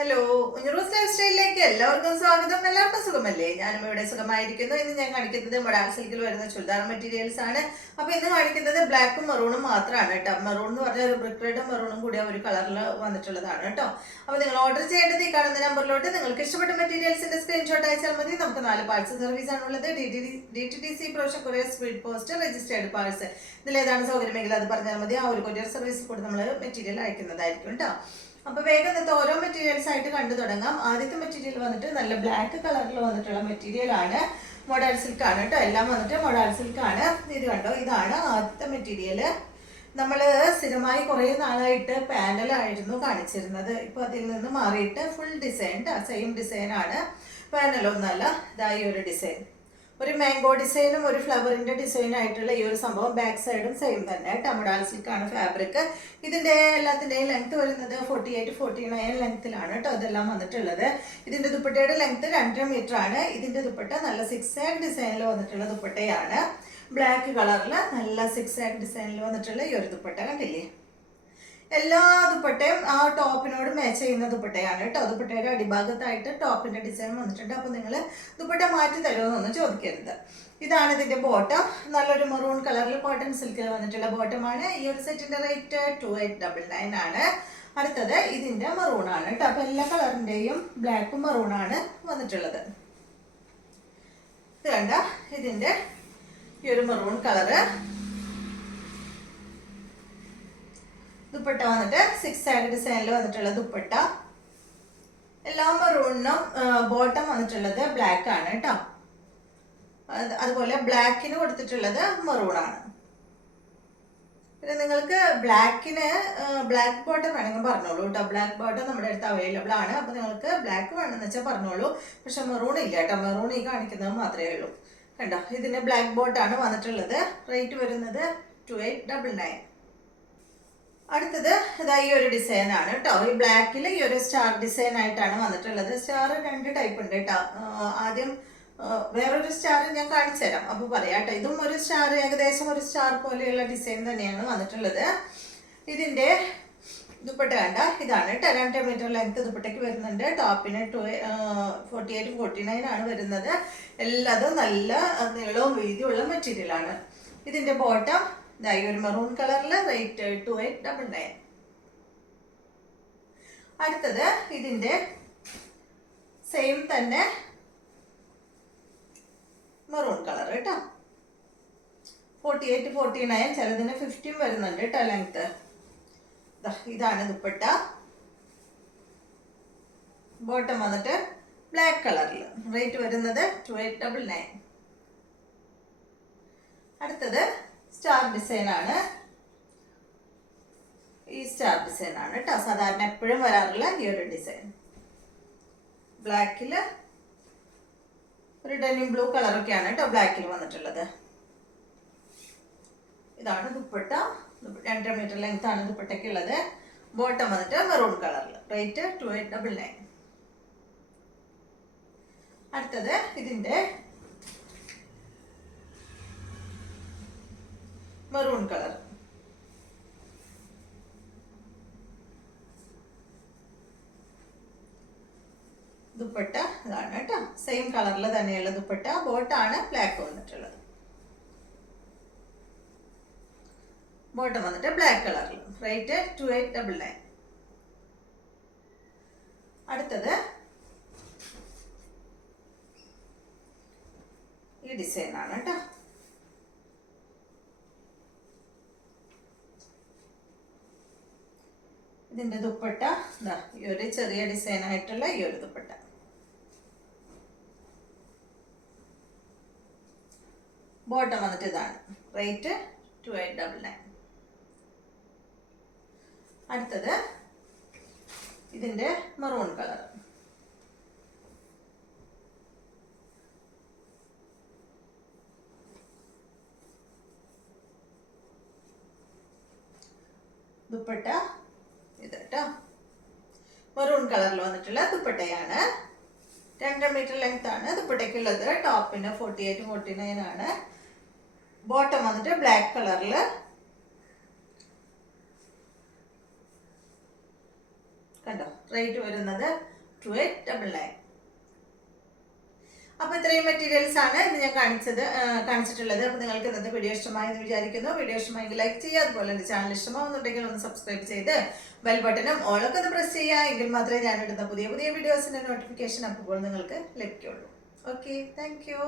Hello, ഉഞ്ഞറൂസ് life സ്റ്റൈലിലേക്ക് എല്ലാവർക്കും സ്വാഗതം. എല്ലാവർക്കും സുഖമല്ലേ? ഞാനും ഇവിടെ സുഖമായിരിക്കുന്നു. ഇന്ന് ഞാൻ കാണിക്കുന്നത് മൊഡാൾ സിൽക്കിൽ വരുന്ന ചുരിദാർ മെറ്റീരിയൽസ് ആണ്. അപ്പൊ ഇന്ന് കാണിക്കുന്നത് ബ്ലാക്കും മെറൂണും മാത്രമാണ് കേട്ടോ. മെറൂൺ എന്ന് പറഞ്ഞാൽ ഒരു ബ്രിക്ക് റെഡും മെറൂണും കൂടി ഒരു കളറിൽ വന്നിട്ടുള്ളതാണ് കേട്ടോ. അപ്പൊ നിങ്ങൾ ഓർഡർ ചെയ്യേണ്ടത് ഈ കാണുന്ന നമ്പറിലോട്ട് നിങ്ങൾക്ക് ഇഷ്ടപ്പെട്ട മെറ്റീരിയൽസിന്റെ സ്ക്രീൻഷോട്ട് അയച്ചാൽ മതി. നമുക്ക് 4 പാഴ്സൽ സർവീസ് ആണുള്ളത്. DTDC professional courier speed post registered parcel. ഇതിലേതാണ് സൗകര്യമെങ്കിൽ അത് പറഞ്ഞാൽ മതി. ആ ഒരു കൊറിയർ സർവീസിൽ കൂടി നമ്മൾ മെറ്റീരിയൽ അയക്കുന്നതായിരിക്കും കേട്ടോ. അപ്പൊ വേഗം ഇന്നത്തെ ഓരോ മെറ്റീരിയൽസ് ആയിട്ട് കണ്ടു തുടങ്ങാം. ആദ്യത്തെ മെറ്റീരിയൽ വന്നിട്ട് നല്ല ബ്ലാക്ക് കളറിൽ വന്നിട്ടുള്ള മെറ്റീരിയൽ ആണ്. മൊഡാൾ സിൽക്ക് ആണ് കേട്ടോ. എല്ലാം വന്നിട്ട് മൊഡാൾ സിൽക്ക് ആണ്. ഇത് കണ്ടോ, ഇതാണ് ആദ്യത്തെ മെറ്റീരിയൽ. നമ്മൾ സ്ഥിരമായി കുറേ നാളായിട്ട് പാനലായിരുന്നു കാണിച്ചിരുന്നത്. ഇപ്പൊ അതിൽ നിന്ന് മാറിയിട്ട് ഫുൾ ഡിസൈൻ, സെയിം ഡിസൈൻ ആണ്. പാനലൊന്നല്ല, ഇതായി ഒരു ഡിസൈൻ, ഒരു മാംഗോ ഡിസൈനും ഒരു ഫ്ലവറിന്റെ ഡിസൈൻ ആയിട്ടുള്ള ഈ ഒരു സംഭവം. ബാക്ക് സൈഡും സെയിം തന്നെ. മൊഡാൾ സിൽക്ക് ആണ് ഫാബ്രിക്. ഇതിന്റെ എല്ലാത്തിന്റെയും ലെങ്ത് വരുന്നത് 48-49 ലെങ്ത്തിലാണ് കേട്ടോ ഇതെല്ലാം വന്നിട്ടുള്ളത്. ഇതിന്റെ ദുപ്പട്ടയുടെ ലെങ്ത് 2.5 മീറ്റർ ആണ്. ഇതിന്റെ ദുപ്പട്ട നല്ല സിക്സാഗ് ഡിസൈനിൽ വന്നിട്ടുള്ള ദുപ്പട്ടയാണ്. ബ്ലാക്ക് കളറിൽ നല്ല സിക്സാഗ് ഡിസൈനിൽ വന്നിട്ടുള്ള ഈ ഒരു ദുപ്പട്ട കണ്ടില്ലേ? എല്ലാ ദുപ്പട്ടയും ആ ടോപ്പിനോട് മാച്ച് ചെയ്യുന്ന ദുപ്പട്ടയാണ് കേട്ടോ. ദുപ്പട്ടയുടെ അടിഭാഗത്തായിട്ട് ടോപ്പിന്റെ ഡിസൈൻ വന്നിട്ടുണ്ട്. അപ്പൊ നിങ്ങൾ ദുപ്പട്ട മാറ്റി തരുമെന്നൊന്നും ചോദിക്കരുത്. ഇതാണ് ഇതിന്റെ ബോട്ടം. നല്ലൊരു മെറൂൺ കളറിൽ കോട്ടൺ സിൽക്കിൽ വന്നിട്ടുള്ള ബോട്ടമാണ്. ഈ ഒരു സെറ്റിന്റെ റേറ്റ് 2899 ആണ്. അടുത്തത് ഇതിന്റെ മെറൂൺ ആണ് കേട്ടോ. അപ്പൊ എല്ലാ കളറിന്റെയും ബ്ലാക്കും മെറൂൺ ആണ് വന്നിട്ടുള്ളത്. ഇത് കണ്ട, ഇതിന്റെ ഈ ഒരു മെറൂൺ കളറ്. ദുപ്പട്ട വന്നിട്ട് സിക്സാഗ് ഡിസൈനിൽ വന്നിട്ടുള്ള ദുപ്പട്ട. എല്ലാ മെറൂണിനും ബോട്ടം വന്നിട്ടുള്ളത് ബ്ലാക്ക് ആണ് കേട്ടോ. അതുപോലെ ബ്ലാക്കിന് കൊടുത്തിട്ടുള്ളത് മെറൂൺ ആണ്. പിന്നെ നിങ്ങൾക്ക് ബ്ലാക്കിന് ബ്ലാക്ക് ബോട്ടം വേണമെങ്കിൽ പറഞ്ഞോളൂ കേട്ടോ. ബ്ലാക്ക് ബോട്ടം നമ്മുടെ അടുത്ത് അവൈലബിൾ ആണ്. അപ്പൊ നിങ്ങൾക്ക് ബ്ലാക്ക് വേണമെന്ന് വെച്ചാൽ പറഞ്ഞോളൂ. പക്ഷെ മെറൂൺ ഇല്ല കേട്ടോ. മെറൂൺ ഈ കാണിക്കുന്നത് മാത്രമേ ഉള്ളൂ. കണ്ടോ, ഇതിന് ബ്ലാക്ക് ബോട്ടാണ് വന്നിട്ടുള്ളത്. റേറ്റ് വരുന്നത് 2899. അടുത്തത് ഇതാ ഈ ഒരു ഡിസൈൻ ആണ് കേട്ടോ. ഈ ബ്ലാക്കിൽ ഈ ഒരു സ്റ്റാർ ഡിസൈൻ ആയിട്ടാണ് വന്നിട്ടുള്ളത്. സ്റ്റാർ 2 ടൈപ്പ് ഉണ്ട് കേട്ടോ. ആദ്യം വേറൊരു സ്റ്റാർ ഞാൻ കാണിച്ചു തരാം, അപ്പൊ പറയാം കേട്ടോ. ഇതും ഒരു സ്റ്റാർ, ഏകദേശം ഒരു സ്റ്റാർ പോലെയുള്ള ഡിസൈൻ തന്നെയാണ് വന്നിട്ടുള്ളത്. ഇതിന്റെ ദുപ്പട്ട കണ്ട, ഇതാണ് കേട്ടോ. 2 മീറ്റർ ലെങ്ത് ദുപ്പട്ടയ്ക്ക് വരുന്നുണ്ട്. ടോപ്പിന് 48-49 ആണ് വരുന്നത്. എല്ലാതും നല്ല നീളവും വീതിയുള്ള മെറ്റീരിയൽ ആണ്. ഇതിന്റെ ബോട്ടം ഇതായി ഒരു മെറൂൺ കളറിൽ. റേറ്റ് 2899. അടുത്തത് ഇതിന്റെ സെയിം തന്നെ മെറൂൺ കളർ കേട്ടോ. 48-49, ചിലതിന് 50 വരുന്നുണ്ട് കേട്ടോ ലെങ്ത്. ഇതാണ് ദുപ്പട്ട. ബോട്ടം വന്നിട്ട് ബ്ലാക്ക് കളറിൽ. റേറ്റ് വരുന്നത് 2899. അടുത്തത് സ്റ്റാർ ഡിസൈൻ ആണ്. ഈ സ്റ്റാർ ഡിസൈൻ ആണ് കേട്ടോ. സാധാരണ എപ്പോഴും വരാറുള്ള ഈ ഒരു ഡിസൈൻ. ബ്ലാക്കില് ഒരു ഡെനിം ബ്ലൂ കളറൊക്കെയാണ് കേട്ടോ ബ്ലാക്കിൽ വന്നിട്ടുള്ളത്. ഇതാണ് ദുപ്പട്ട. 2 മീറ്റർ ലെങ്ത് ആണ് ദുപ്പട്ടയ്ക്ക് ഉള്ളത്. ബോട്ടം വന്നിട്ട് മെറൂൺ കളറിൽ. റേറ്റ് 2899. അടുത്തത് ഇതിന്റെ മെറൂൺ കളർ. ദുപ്പട്ട ഇതാണ് കേട്ടോ. സെയിം കളറിൽ തന്നെയുള്ള ദുപ്പട്ട. ബോട്ടാണ് ബ്ലാക്ക് വന്നിട്ടുള്ളത്. ബോട്ടം വന്നിട്ട് ബ്ലാക്ക് കളറിൽ. റേറ്റ് 2899. അടുത്തത് ഈ ഡിസൈൻ ആണ് കേട്ടോ. ഇതിന്റെ ദുപ്പട്ട ഈ ഒരു ചെറിയ ഡിസൈൻ ആയിട്ടുള്ള ഈ ഒരു ദുപ്പട്ട. ബോട്ടം വന്നിട്ട് ഇതാണ്. റേറ്റ് 2899. അടുത്തത് ഇതിന്റെ മെറൂൺ കളർ. ദുപ്പട്ട ഇത് കേട്ടോ. മെറൂൺ കളറിൽ വന്നിട്ടുള്ള ദുപ്പട്ടയാണ്. 2 മീറ്റർ ലെങ്ത് ആണ് ദുപ്പട്ടയ്ക്കുള്ളത്. ടോപ്പിന് 48-49 ആണ്. ബോട്ടം വന്നിട്ട് ബ്ലാക്ക് കളറിൽ. കണ്ടോ റേറ്റ് വരുന്നത് 2899. അപ്പോൾ ഇത്രയും മെറ്റീരിയൽസ് ആണ് ഇന്ന് ഞാൻ കാണിച്ചിട്ടുള്ളത്. അപ്പോൾ നിങ്ങൾക്ക് ഇന്നത്തെ വീഡിയോ ഇഷ്ടമായെന്ന് വിചാരിക്കുന്നു. വീഡിയോ ഇഷ്ടമായെങ്കിൽ ലൈക്ക് ചെയ്യുക. അതുപോലെ എൻ്റെ ചാനൽ ഇഷ്ടമാവുന്നുണ്ടെങ്കിൽ ഒന്ന് സബ്സ്ക്രൈബ് ചെയ്ത് ബെൽ ബട്ടണും ഓളൊക്കെ ഒന്ന് പ്രസ് ചെയ്യുക. എങ്കിൽ മാത്രമേ ഞാൻ ഇടുന്ന പുതിയ വീഡിയോസിൻ്റെ നോട്ടിഫിക്കേഷൻ അപ്പോൾ നിങ്ങൾക്ക് ലഭിക്കുള്ളൂ. Okay, thank you.